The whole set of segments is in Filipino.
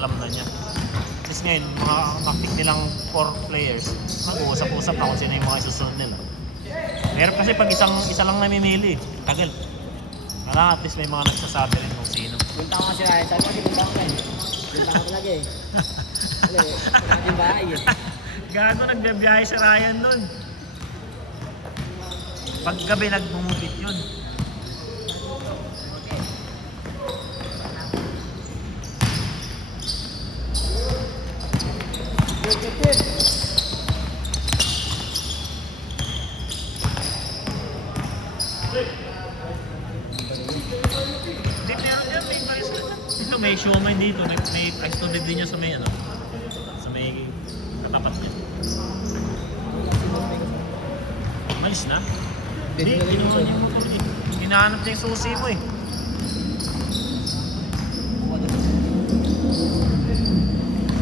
alam na niya. Tapos ngayon, mga tactic nilang 4 players, mag-uusap-usap na kung sino yung mga isusunod nila. Pero kasi pag isa lang namimili, tagal. Kaya at least may mga nagsasabi rin kung sino. Punta ko kasi Ryan. Sabi ko kasi punta ko eh. Punta ko talaga eh. Wala eh. Wala yung bahay eh. Gago nagbibiyahe si Ryan nun. Pag gabi nagmumupit yun. Hindi, meron yan, may ice cream. Ito, may siomay dito, may ice cream din niya sa may ano. Sa may katapat niya. Malis na? Hindi, ginawa niya mo ito. Hinahanap niya yung susi mo eh.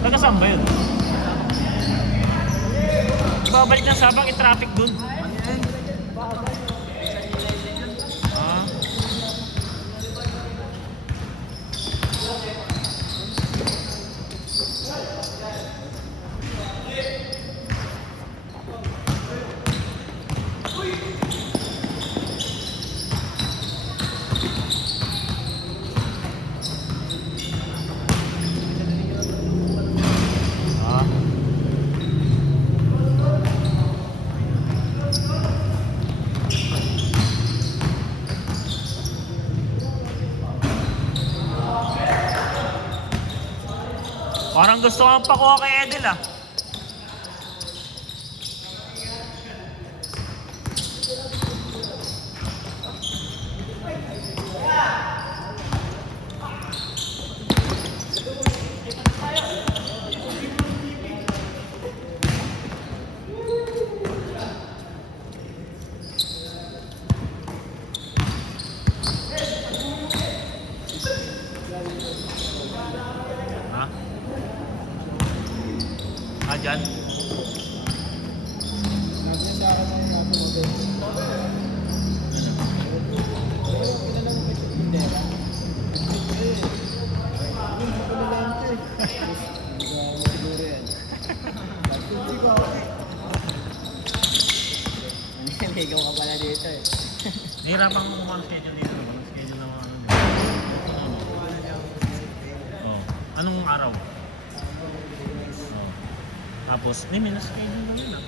Taga saan ba yun? Ibabalik ng Sabang, i-traffic dun. Ah. Parang gusto kang pakuha kay Edel ah. Ha? Dyan? Ikaw ka pala dito eh. Nahirapan mo kung anong schedule dito. Anong schedule ng ano dito? Oh. Anong araw? Oh. Tapos, may schedule na nila.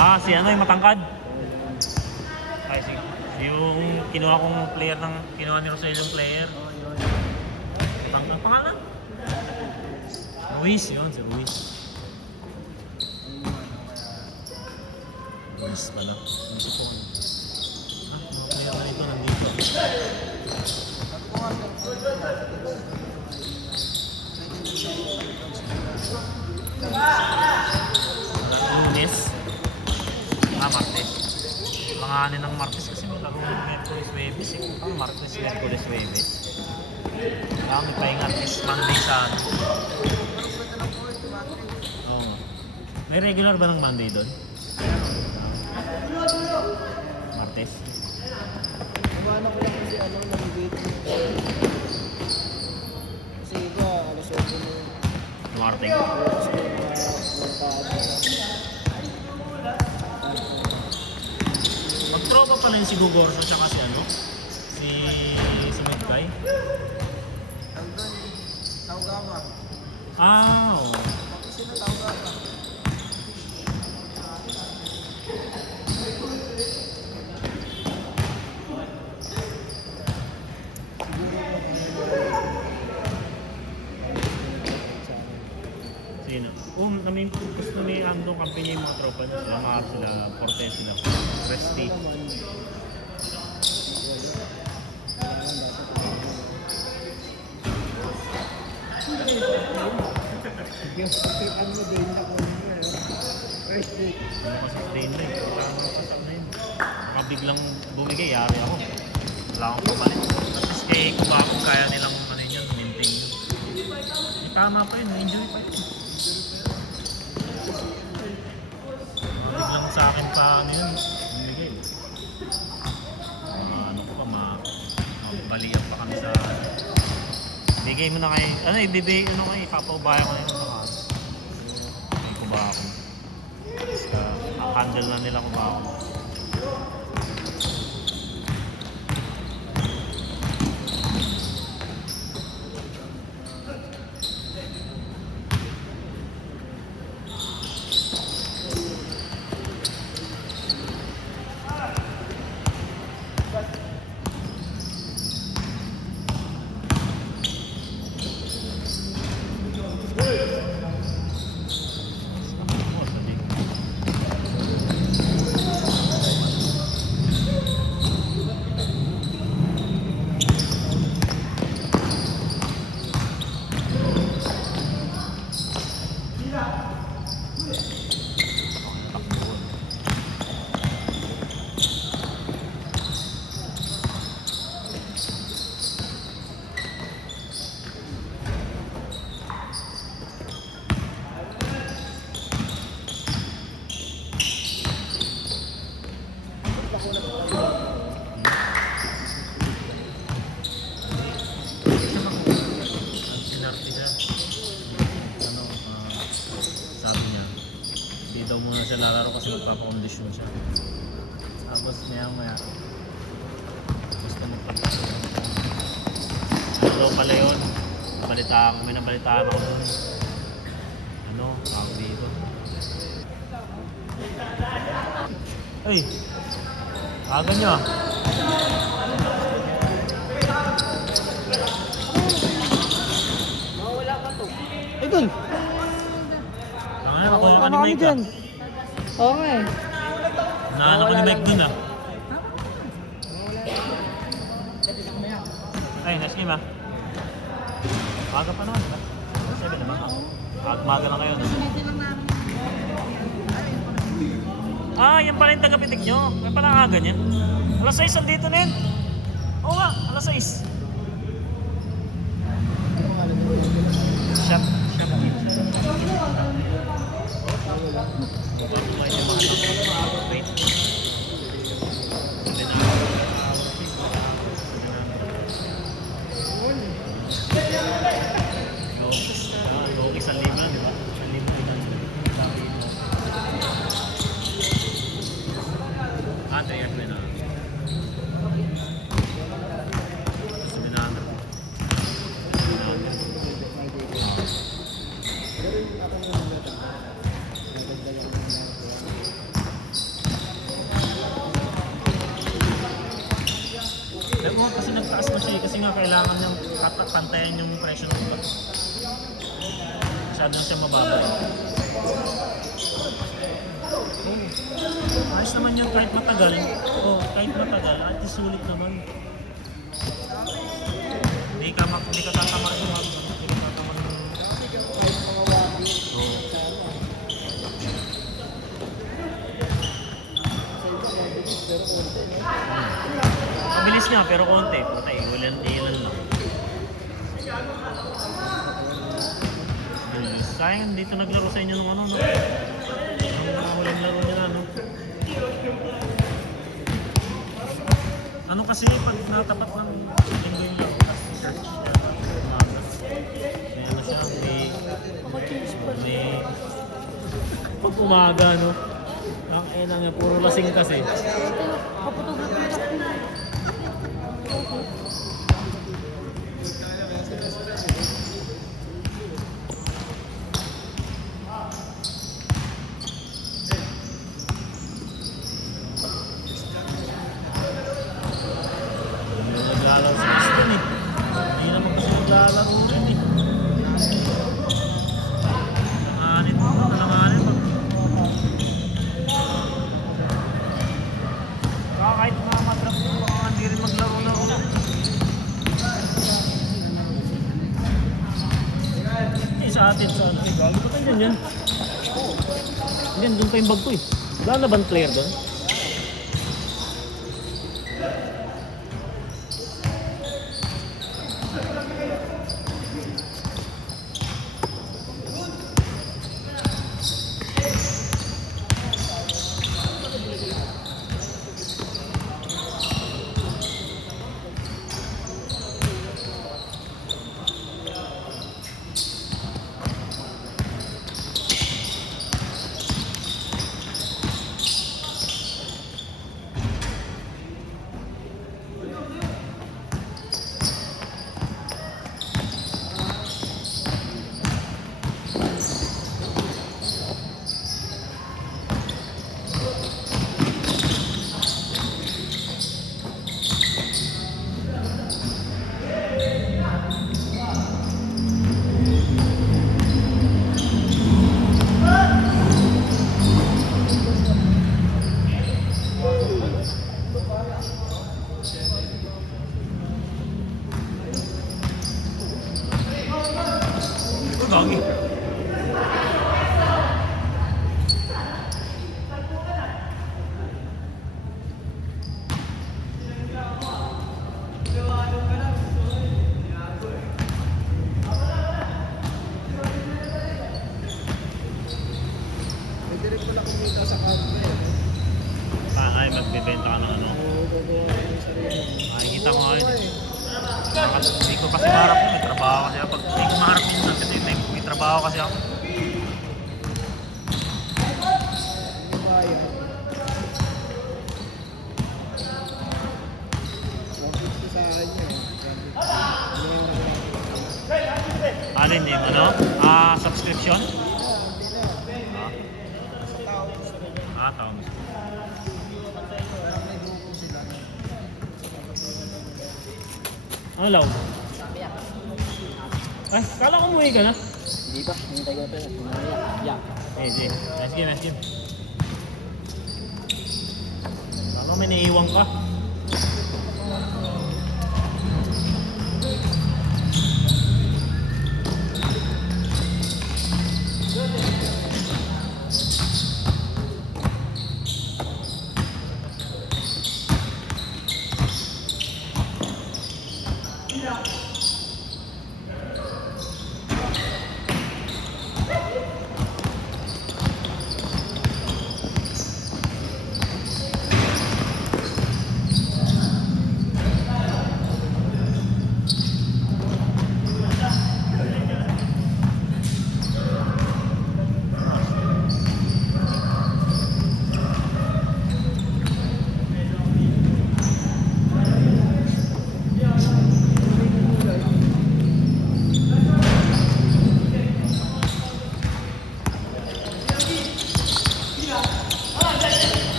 Ah, si ano yung matangkad? Ay, sige. Yung kinuha kong player kinuha ni Rosel yung player. Matangkad. Pangalan? Ruiz, yun. Si Ruiz. Ruiz pala. Isip ko ano. Ah, mga player na ito nandito. Lunes. Martes. Mga ano ng Martes kasi may laro ng Merkulis Webes eh. Ang Martes, Merkulis Webes. Kaya may pahinga at least Monday sa ano. Oo. May regular ba ng Monday doon? Martes. Kumano ko lang kasi anong navigate mo. Kasi ito, alas 8 mo. Marting. Magtropa pala yung si Gugorso tsaka si ano? Si Medkay. Taugama. Ah, oo. Sino Taugama? Sino? May gusto ni Ando company yung mga tropa niya. Sila mga sila, Cortez sila. Presti. Ano mo din na kung first week. Ano kasi sa Dane eh. Kailangan mo pasal na yun. Baka biglang bumigay, yari ako. Wala akong pamalit. At least kay Kubako kaya nilang ano yun, maintain yun. Eh, tama pa yun, injury pa yun. Biglang sa akin pa ano yun, bumigay. Ano ko pa, mabalian pa kami sa... Bigay mo na kay... Ano, ibibigay, ano kay, ipapaubaya ko na yun. Kay Kubako. Basta, handle na nila Kubako. Sabi niya, hindi daw muna siya lalaro kasi magpapakondisyon siya. Tapos maya gusto magpapakondisyon. Ano daw pala yun? May nabalitaan ako doon. Ano? Ako dito. Ay! Aga niyo ah. Mawala ka to. Ay, dun! Ako yung Ano kami animate dyan? ah. Oo nga eh. Nahanap ko ni Mike dun ah. Ay, next game ah. Maga pa naman, diba? 7 naman ako. Maga na ngayon. Ah, yan pala yung tagapitik nyo. Yan pala ang aga niya. Alas 6 andito na yun. Oo nga, alas 6. Shop. Kumain yung mga tao. Wait. Sabi na. Loki sa lima, di ba? Sa lima din ang sabi mo. Ah, 3 years na. Seminana. Kasi nagtaas na siya kasi nga kailangan niyang pantayan yung pressure ng bag. Masyadong siya mababa. Ayos naman yun kahit matagal. Kahit matagal, at least sulit naman. Hindi ka tatamar yung mga. Hindi ka tatamar yung... Mabilis niya pero konti. Puta, ilan lang. Sayang, dito naglaro sa inyo ng ano, no? Ang huling laro nila, no? Ano kasi, pag natapat ng linggo yung laro, kasi search siya, umaga. May ano siya, may... Pag umaga, no? Ang ina nga, puro lasing kasi. Naglalaro sa Aston eh. Hindi naman kasi naglalaro rin eh. Nalanganin. Kahit mga madrap mo, baka hindi rin maglaro-laro. Saan yan? Yan, doon pa yung bag ko eh. Wala na bang player doon? Gagi. May direct ko na kumita sa camera eh. Ay, magbibenta ka ng ano. Makikita ko nga yun eh. Hindi ko kasi maharap yun. May trabaho kasi ako. Pag hindi ko maharap yun kasi may trabaho kasi ako. Alin yung ano? Subscription? Tao mo. Ano law? Ay, kala ko umuwi ka na. Hindi pa, hinintay ko ito. Yeah. Nice game, nice game. Baka may naiiwan ka.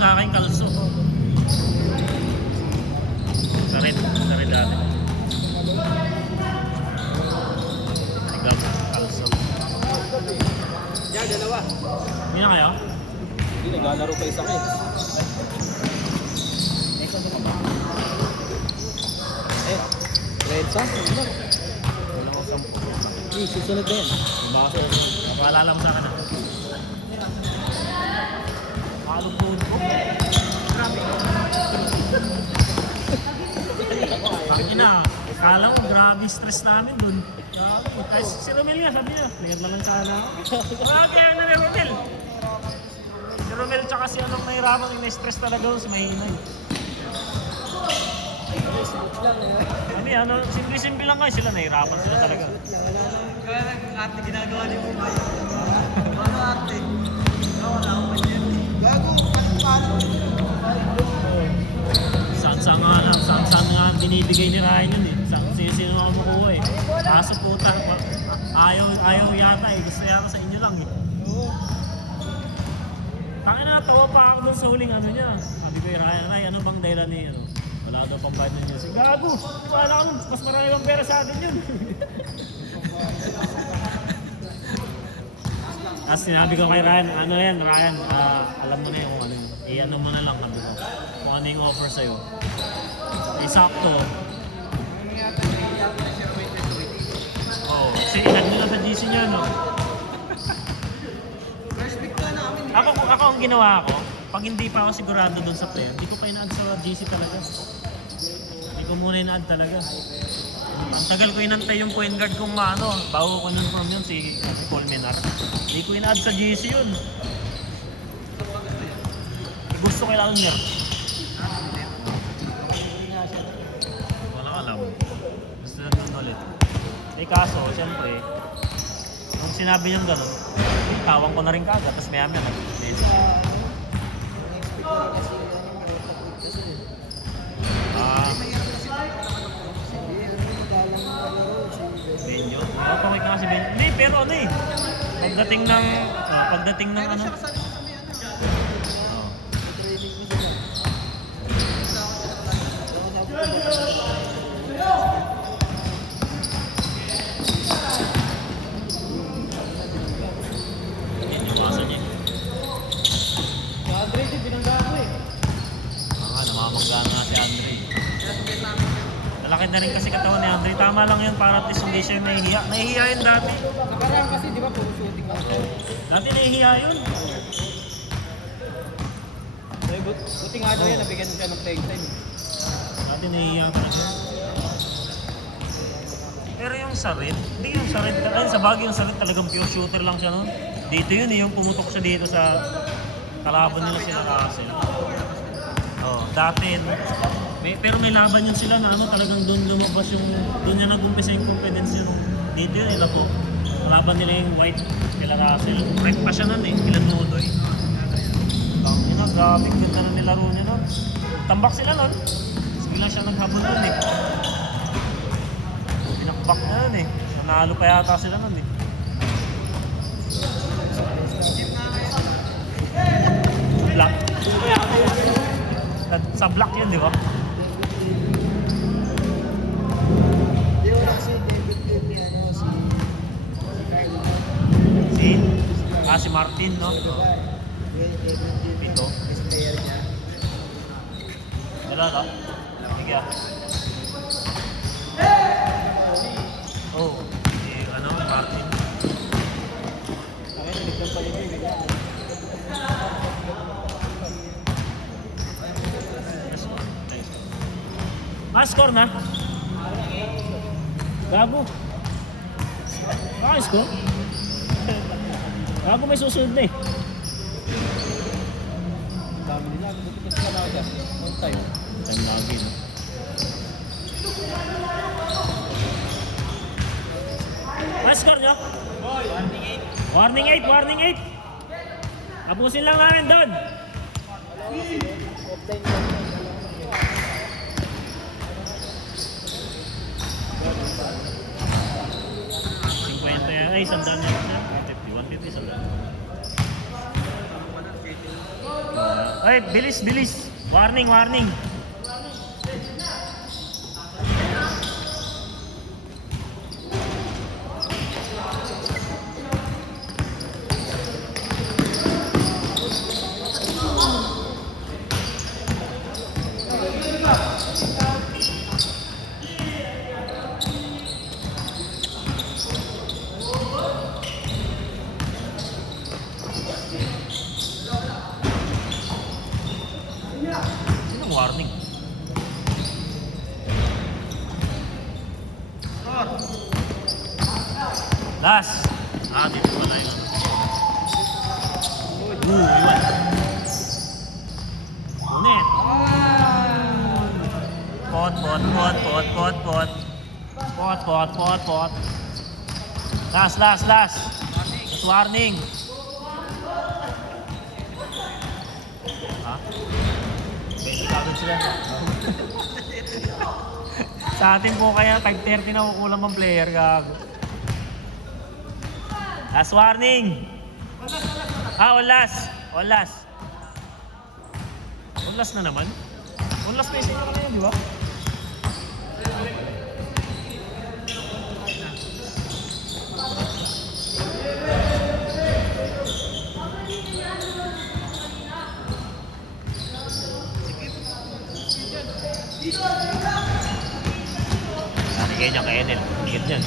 Sa akin kalso. Sa red dati. Tigam, kalso. Yeah, dalawa. Hindi na kaya? Hindi, naglalaro pa isa kayo. Red Sun? Wala ko 10. Susunod na yan. Baso. Paalala mo sa akin na. Kalugod ko. Grabe. Bakit na? Kala mo, grabe stress namin dun. Ay, si Romel nga, sabi niya, player na lang sana ako. Grabe, ano na Romel? Si Romel tsaka si anong nahirapan, yung na-stress talaga doon, si Mahinay. Kami, ano, simple-simple lang kayo, sila nahirapan sila talaga. Kaya ate ginagawa niyo mo ba? Ano ate? Wala akong panyan. Gago, paano? Saan nga lang, saan nga binibigay ni Ryan yun eh. Sino nga makuha eh. Kaso puta, ayaw yata eh. Gusto yata sa inyo lang eh. Taka na, tawa pa ako dun sa huling ano niya. Sabi ko, Ryan, Ray, ano bang dahilan ni ano? Wala daw pang bayad ng music. Gago! Wala ka, mas marami bang pera sa atin yun. Tapos sinabi ko kay Ryan, ano yan, Ryan, alam mo na yung ano, i-ano mo na lang kami ko. Kung ano yung offer sa'yo. Eh, sakto. Oo, kasi ilan nila sa GC niya, no? First week ka namin. Ako ang ginawa ko, pag hindi pa ako sigurado doon sa player, hindi ko pa ina-add sa GC talaga. Hindi ko muna ina-add talaga. Ang tagal ko inantay yung point guard kong maano, bago ko confirm yun si Colmenar. Hindi ko ina-add sa GC yun. Gusto ko kailangan nerd. Walang alam. Gusto lang nun ulit. Eh kaso, siyempre, nung sinabi niyang gano'n, tawang ko na rin kagad, tapos maya-maya nag-message. Benyo. Papawit na kasi Benyo. Hindi, pero ano eh. Pagdating ng Meron ano. siya kasali sa may ano. Oh. Yan yung masa niya. Si Andre, din binangga ako eh. Namamangga nga si Andre. Malaki na rin kasi katawan ni Andre. Tama lang yun para at least hindi siya nahihiya. Nahihiya yun dati. Nakaraan kasi, di ba, puro shooting lang siya. Dati nahihiya yun. So, buti nga daw yan, nabigyan siya ng playing time. Dati nahihiya pa na siya. Pero yung Sarit, hindi yung Sarit, ay sa bagay yung Sarit talagang pure shooter lang siya noon. Dito yun eh, yung pumutok siya dito sa kalaban nila sila Russell. Oh, dati, pero may laban yun sila na ano, talagang doon lumabas yung, doon niya nag-umpisa yung confidence yun. Dito yun, ila po. Kalaban nila yung White, kila Russell. Rep pa siya nun eh, kila Nudoy. Ina, grabe, ganda na nilaro niya nun. Tambak sila nun. Bigla siya naghabol nun eh. Pinakbak na nun eh. Nanalo pa yata sila nun eh. Black. Sa black yun, di ba? Di ba kasi David yun ni ano, si Kyle. Si Martin, no? Pito. Best player niya. Wala, no? Sige ah. Oh, si ano, Martin. Akin, nagdang paligid. Score na? Gago. Score? Gago, may susunod na eh. Dami nila, buti kasi wala siya. On time. Time lagi, no? Score nyo? Warning 8, warning 8. Apusin lang namin doon. Offline lang. 50 yan. Ay, sandaan na yun. 150, 150, sandaan. Ay, bilis, bilis. Warning, warning. Anong warning? Last. Dito pala yun. Iwan. Unit. Pot. Last. Last warning. Ha? Medyo kagad sila. Sa atin po kaya tag 30 na kukulang ang player, gago. Last warning. All last. Unless na naman. Unless pa yung senior na yun, di ba? Sabi kayo niya kay Enel. Higit yan.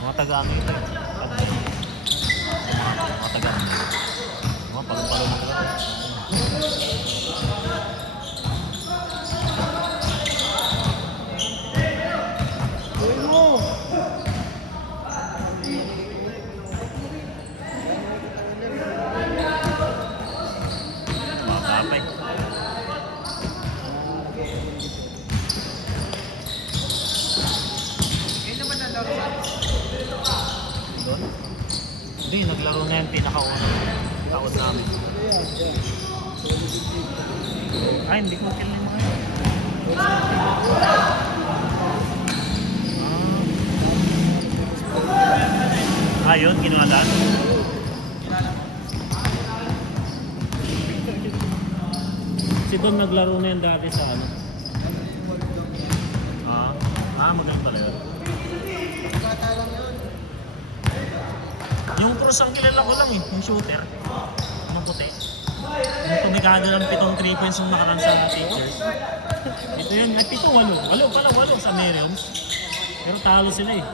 Mga taga-ano ito eh. Mga taga-ano. Mga palong-palong na talaga. Mga kapay. Kayo naman nalaro sa Doon? Hindi, naglaro na yung pinakaunang taon namin. Ay, hindi ko kill yung mga yun. Yun, ginawa lahat. Si Don naglaro na yan dati sa ano. Magaling pala yun. Yung cross ang kilala ko lang eh, yung shooter. Yung puti. Yung tumikado ng 7 3 points yung nakaraan sa teachers. Ito yun, ay 7, 8. 8 pala, 8 sa Merriams. Pero talo sila eh.